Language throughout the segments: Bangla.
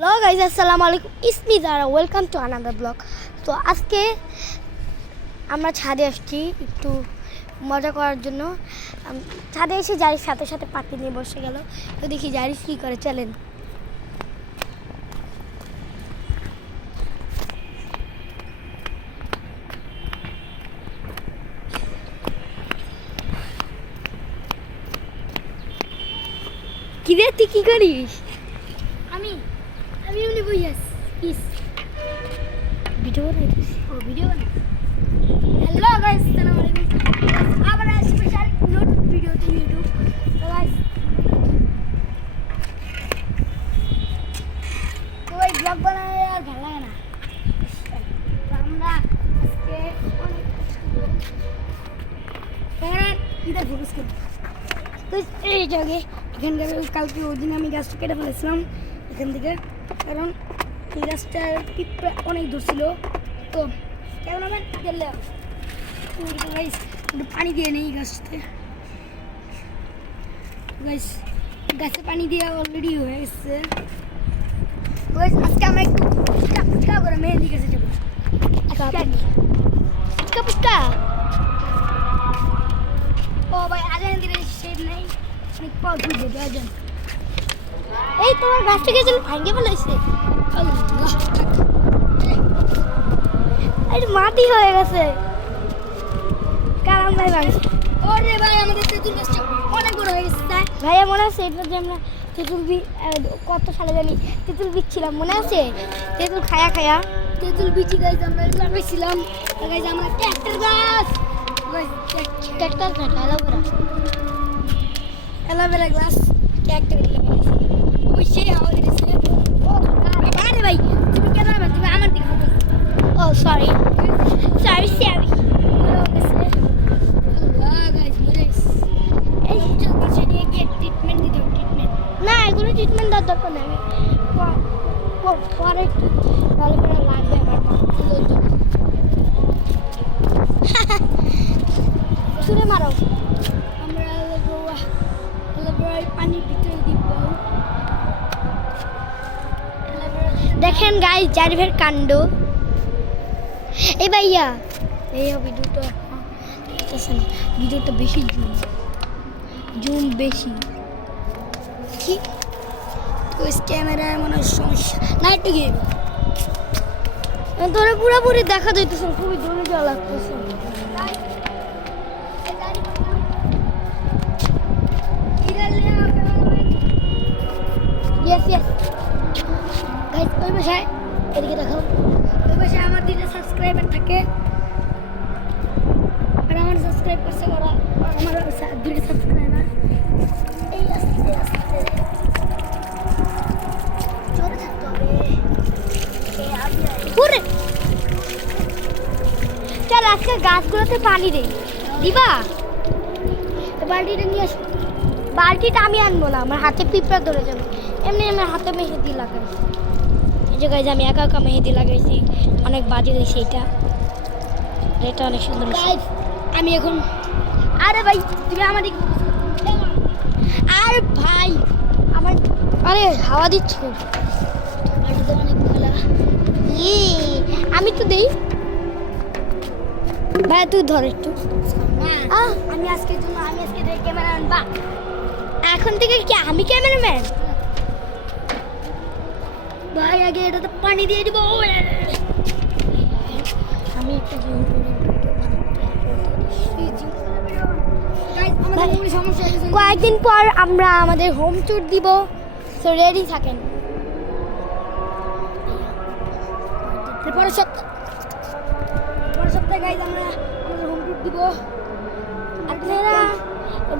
হ্যালো গাইস, আসসালামু আলাইকুম। ইসমি জারা, ওয়েলকাম টু আনাদার ব্লগ। তো আজকে আমরা ছাদে আসছি একটু মজা করার জন্য। ছাদে এসে জারির সাথে সাথে পাখি নিয়ে বসে গেল। তো দেখি জারিস কী করে, চলেন। কি রে, তুই কী করিস? আমি আমি এমনি বই আছি। ভিডিও বানাইতেছি। ভিডিও বানাই। হ্যালো গাইস, আসসালামু আলাইকুম। আবার স্পেশাল নতুন ভিডিও টু ইউটিউব। তো গাইস, তো এই ব্লগ বানালে আর ভালো লাগে না। তো আমরা আজকে অনেক ইদার ফোকাস করি। তো এই জায়গায় এখানকার কালকে ওই দিন আমি গাছটা কেটে ফেলেছিলাম এখান থেকে, কারণ এই গাছটার পিঁপড়া অনেক দূর ছিল। তো কেমন আমার গেলে গাইস একটু পানি দিয়ে নেই গাছতে। গাইস গাছে পানি দিয়ে অলরেডি হয়ে গেছে। গাইস আজকে আমরা একটু ফুচকা করে মেহেন্দি গাছে যাবো। ফুচকা ও ভাই, আজান দিলে শেড নেই, অনেক পাওয়া খুঁজে আজান। এই তোমার গাছটা গেছিল ভাঙে ফেলেছে। আরে মাটি হয়ে গেছে। কারণ ভাই ভাঙছে। ওরে ভাই, আমাদের তেঁতুল গাছটা অনেক বড় হয়ে গেছে। ভাইয়া মনে আছে এটা যে আমরা তেঁতুল কত সালে জানি তেঁতুল বিচ্ছিলাম, মনে আছে? তেঁতুল খায়া তেঁতুল বিচি গাছ আমরা লাগাইছিলাম। গাছ আমরা ট্র্যাক্টর গাছ, ট্র্যাক্টর না, অ্যালোভেরা গাছ ট্র্যাক্টর লাগাইছি। ওই সেই হাওয়া দিয়েছে। ও আরে ভাই, তুমি কেন আমার তুমি আমার দিকে। ও সরি। না, এগুলো ট্রিটমেন্ট দেওয়ার দরকার নেই। পরে ভালো করে লাগবে আমার ছুঁড়ে মারো। আমরা পানির ভিতরে দিব। দেখেন গাইস, জারিফের কাণ্ড। এই ভাইয়া, এই ভিডিওটা বেশি জুম বেশি কি? তো ক্যামেরায় মনে হয় সমস্যা না, একটু গিয়ে তোরা পুরোপুরি দেখা যাইতেছে, খুবই দূরে যাওয়া লাগতেছে। ওই বাসায় এদিকে দেখো, ওই বাসায় আমার 2টা সাবস্ক্রাইবার থাকে। আর আমার সাবস্ক্রাইব করছে ওরা, আমার 2টা সাবস্ক্রাইবার। এই আস্তে আস্তে চলে থাকতে হবে। চল আজকে গাছগুলোতে পানি দেই, দিবা? বালতিটা নিয়ে আসো। বালতিটা আমি আনবো না, আমার হাতে পিঁপড়া ধরে যাবে। এমনি আমার হাতে মেহেদি লাগাইছি। এই যে গাইজ, আমি একা একা মেহেদি লাগাইছি, অনেক বাজে দিয়েছি। এটা অনেক সুন্দর। আমি এখন, আরে ভাই তুমি আমার দিকে, আরে ভাই আমার, আরে হাওয়া দিচ্ছ অনেক ভালো। আমি তো দেই ভাই, তুই ধর একটু। আমি আজকে ক্যামেরাম্যান। বা এখন থেকে কি আমি ক্যামেরাম্যান? ভাই আগে এটাতে পানি দিয়ে দিব। আমি একটা কয়েকদিন পর আমরা আমাদের হোম ট্যুর দিব, সো রেডি থাকেন। পরের সপ্তাহে গাইজ আমরা আমাদের হোম ট্যুর দিব। আপনারা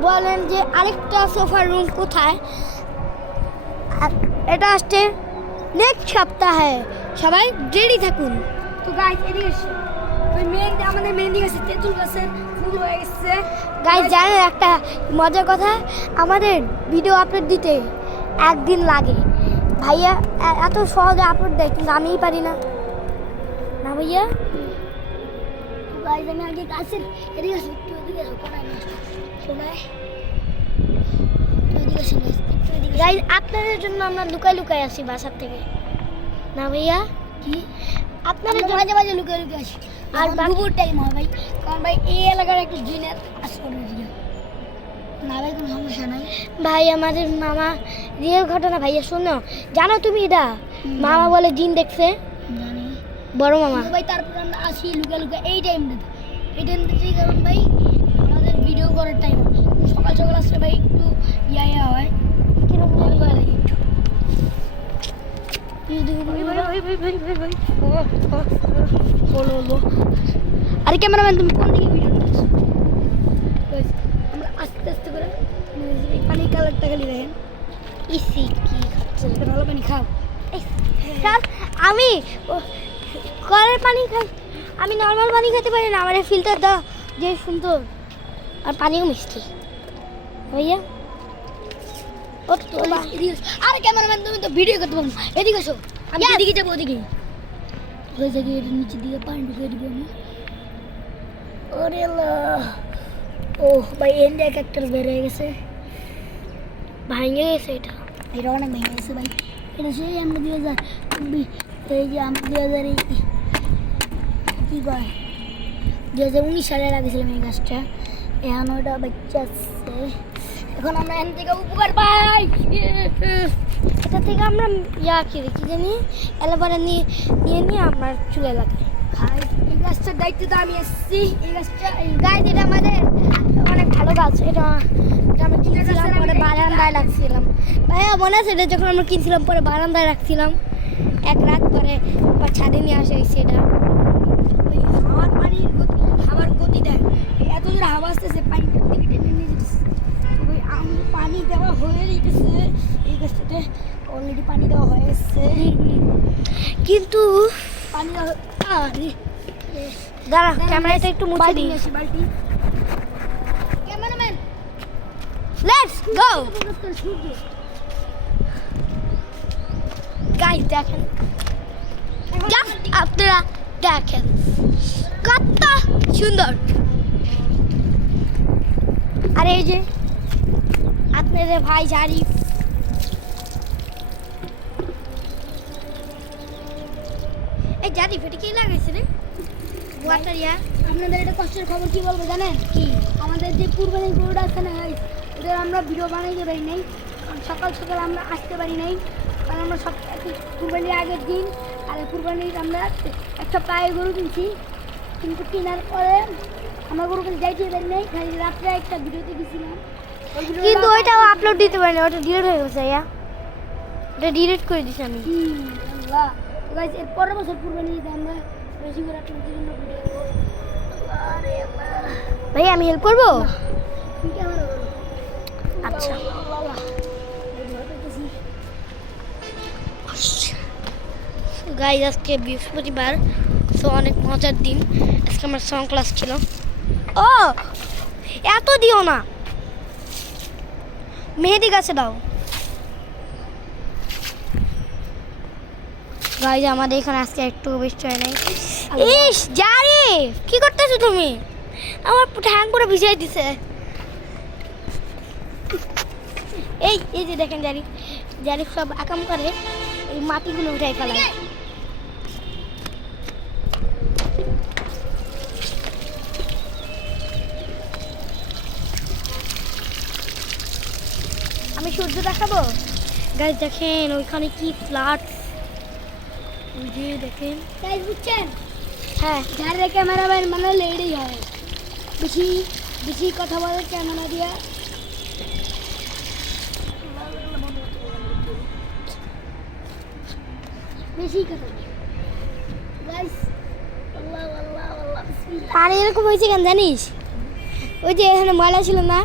বলেন যে আরেকটা সোফার রুম কোথায়? এটা আসছে নেক্সট সপ্তাহে, সবাই রেডি থাকুন। তো গাইজ এদিকে এসে ওই মেহেন্দি, আমাদের মেহেন্দি গাছে তেঁতুল গাছের ফুল হয়ে গেছে। গাইজ জানেন একটা মজার কথা, আমাদের ভিডিও আপলোড দিতে 1 দিন লাগে। ভাইয়া এত সহজে আপলোড দেয়, কিন্তু আমিই পারি না। না ভাইয়া? গাইজ আমি আগে গাছের এদিকে আসি, একটু ওদিকে শোনায়, ওদিকে গাইস আপনাদের জন্য আমরা লুকাই লুকাই আসি বাসার থেকে না ভাইয়া কি আপনাদের জন্য মাঝে মাঝে লুকাই লুকাই আসি আর দুপুর টাইম হয় ভাই কারণ ভাই এই এলাকার একটু জিনের আসর না ভাই কোনো সমস্যা নাই ভাই আমাদের মামা রিয়েল ঘটনা ভাইয়া শোনো জানো তুমি এটা মামা বলে জিন দেখছে জানি বড় মামা ভাই তারপর আমরা আসি লুকাই লুকাই এই টাইমটাতে কারণ ভাই আমাদের ভিডিও করার টাইম সকাল সকাল আসলে ভাই একটু ইয়া হয় কিরকম ভয় লাগে আরে ক্যামেরাম্যান তুমি কোন দিকে ভিডিও নিচ্ছ আমরা আস্তে আস্তে করে পানি কালারটা খালি দেখেন ইসি কি ভালো পানি খাও স্যার আমি কলের পানি খাই আমি নর্মাল পানি খেতে পারি না আমার ফিল্টার দাও যে সুন্দর আর পানিও মিষ্টি ভাইয়া আরে ক্যামেরাম্যান তুমি তো ভিডিও করতে পারো এদিকে আসো আমি এদিকে যাবো ওদিকে হয়ে যাবে এর নিচে দিকে পানি ঢুকিয়ে দিব আমি ওরে আল্লাহ ও ভাই এন্ড এক একটা বের হয়ে গেছে ভাঙে গেছে এটা অনেক ভেঙে গেছে ভাই এটা সেই আমরা 2000 এই যে আমরা 2000 কি কয় 2019 সালে লাগিয়েছিলাম এই গাছটা এখন ওটা বাচ্চা আছে এখন আমরা এখান থেকে উপকার পাই এটা থেকে আমরা কি জানি এলাবারে নিয়ে আমরা চুলে লাগাই খাই এই গাছটার দায়িত্ব তো আমি এসেছি এই গাছটা এই গাছ এটা আমাদের অনেক ভালো গাছ এটা আমরা কিনেছিলাম পরে বারান্দায় রাখছিলাম ভাইয়া মনে আছে এটা যখন আমরা কিনছিলাম পরে বারান্দায় রাখছিলাম এক রাত পরে আবার ছাদে নিয়ে আসা হয়েছে এটা ওই হাওয়ার গতি দেয় এত জোরে হাওয়া আসতেছে পানি টেনে নিয়ে যেতেছে ওই পানি দেওয়া হয়ে যেতেছে এই গাছটাতে অলরেডি পানি দেওয়া হয়ে গেছে কিন্তু পানি দাঁড়া ক্যামেরাটা একটু মুছে দিই বালতি ক্যামেরাম্যান লেটস গো গাইস দেখেন জাস্ট আপনারা দেখেন কত সুন্দর আর এই যে আপনাদের ভাই জারিফ এই জারিফ এটা কি লাগাইছে রে ওয়াটার আপনাদের এটা কষ্টের খবর কি বলবো জানেন কি আমাদের যে কুরবানির গরুটা আছে না ওদের আমরা ভিডিও বানাইতে পারি নাই সকাল সকাল আমরা আসতে পারি নাই কারণ আমরা সব কুরবানির আগের দিন আর কুরবানির আমরা একটা পায়ে গরু কিনছি কিন্তু কেনার পরে আমরা গরুকে যাইতে পারি নাই খালি রাত্রে একটা ভিডিওতে গেছিলাম কিন্তু ওইটাও আপলোড দিতে পারি না ওটা ডিলিট হয়ে গেছে ওটা ডিলিট করে দিছি আমি আল্লাহ গাইস এর পরের বছর কুরবানিতে আমরা বেশি করে আপনাদের জন্য ভিডিও করব আরে ভাই আমি হেল্প করব আচ্ছা গাইস আজকে বৃহস্পতিবার তো অনেক মজার দিন আজকে আমার সং ক্লাস ছিল ও এত দিও না মেহেদি গাছে দাও গাইস আমাদের এখানে আজকে একটু বৃষ্টি হয় নাই ইস জারি কি করতেছো তুমি আমার ঠ্যাং পুরো ভিজাই দিছে এই যে দেখেন জারি সব আকাম করে এই মাটিগুলো উঠাই ফেলায় আমি সূর্য দেখাবো গাইস দেখেন ওইখানে কি ফ্ল্যাট ওই যে দেখেন গাইস বুঝছেন হ্যাঁ যারা ক্যামেরাম্যান মানে লেডি হয় বেশি কথা বলে ক্যামেরা দিয়া বেশি কথা গাইস আল্লাহ আল্লাহ আল্লাহ পানি এরকম হয়েছে কেন জানিস ওই যে এখানে ময়লা ছিল না